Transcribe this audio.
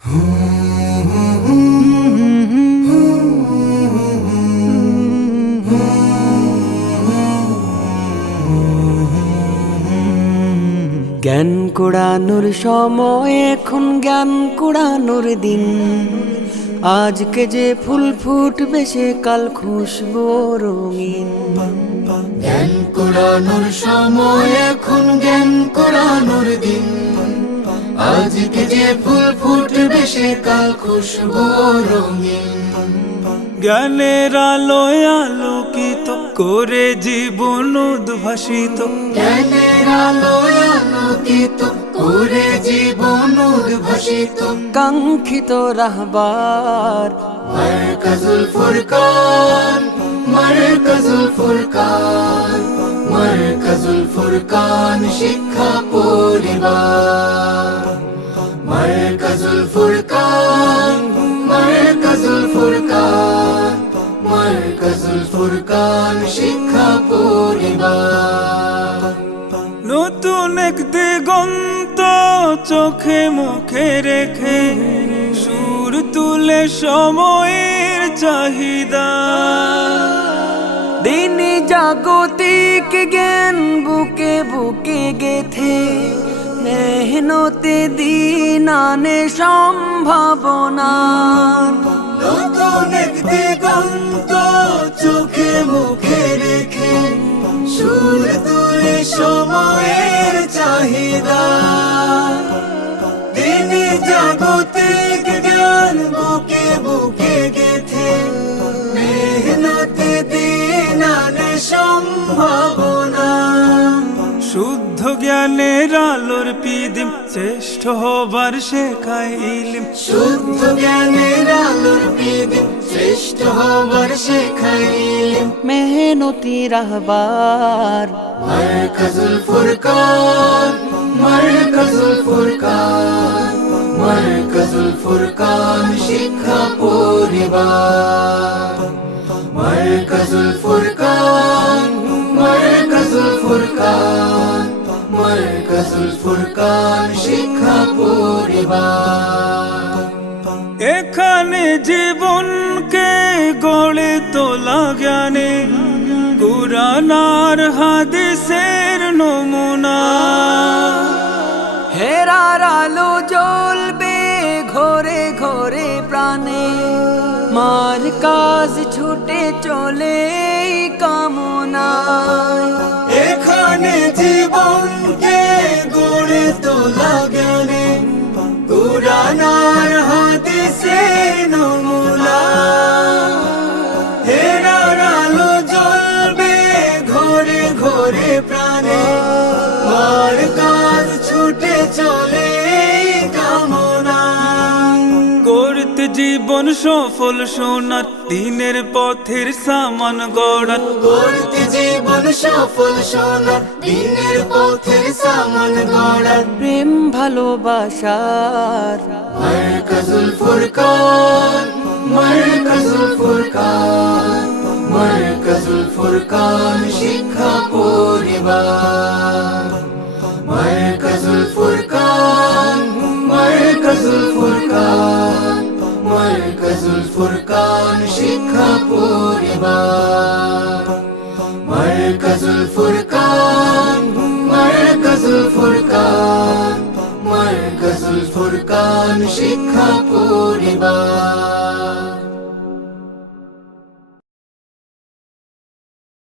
জ্ঞান কুড়ানোর সময়, এখন জ্ঞান কুড়ানোর দিন। আজকে যে ফুল ফুটবে সে কাল খুশবু রঙিন। জ্ঞান কুড়ানোর সময়, এখন জ্ঞান কুড়ানোর দিন। আজকে যে ফুল ফুটবে সে কাল খুশবু রঙিন। জ্ঞানের আলোয় আলোকিত করে জীবন উদ্ভাসিত। জ্ঞানের আলোয় আলোকিত করে জীবন উদ্ভাসিত। কাঙ্ক্ষিত রাহবার মারকাজুল ফুরকান, মারকাজুল ফুরকান, মারকাজুল ফুরকান শিক্ষা পরিবার। মারকাজুল ফুরকান, মারকাজুল ফুরকান, মারকাজুল ফুরকান শিক্ষা পরিবার। নতুন এক দিগন্ত চোখে মুখে রেখে সুর তুলে সময়ের চাহিদা। দিনী জাগতিক জ্ঞান বুকে বুকে গেথে, মেহনতে দিন আনে সম্ভাবনা। নতুন এক দিগন্ত চোখে মুখে রেখে সুর তুলে সময়ের চাহিদা। দিনী জাগতিক জ্ঞান বুকে বুকে গেথে, মেহনতে দিন আনে সম্ভাবনা। শুদ্ধ জ্ঞানের আলোর পিদিম শ্রেষ্ঠ হবার শেখায় ইলম। শুদ্ধ জ্ঞানের আলোর পিদিম শ্রেষ্ঠ হবার শেখায় ইলম। মেহনতি রাহবার মারকাজুল ফুরকান, মারকাজুল ফুরকান, মারকাজুল ফুরকান শিক্ষা পরিবার। মারকাজুল ফুরকান, মারকাজুল ফুরকান, মারকাজুল ফুরকান শিক্ষা পরিবার। এখানে জীবনকে গড়ে তোলা জ্ঞানে, কুরআন আর হাদিসের নমুনা। হেরার আলো জ্বলবে ঘরে ঘরে প্রাণে, মার কাজ ছুটে চলে এই কামনায়। এখানে জীবনকে গড়ে তোলা জ্ঞানে, কুরআন আর হাদিসের নমুনা। হেরার আলো জ্বলবে ঘরে ঘরে প্রাণে, মার কাজ ছুটে চলে এই কামনা। করতে জীবন সফল সোনার দিনের পথের সামান গড়ার। করতে জীবন সফল সোনার দিনের পথের সামান গড়ার। প্রেম ভালোবাসার মারকাজুল ফুরকান, মারকাজুল ফুরকান, মারকাজুল ফুরকান শিক্ষা পরিবার। মারকাজুল ফুরকান, মারকাজুল ফুরকান, মারকাজুল ফুরকান শিক্ষা পরিবার। মারকাজুল ফুরকান, মারকাজুল ফুরকান, মারকাজুল ফুরকান শিক্ষা পরিবার।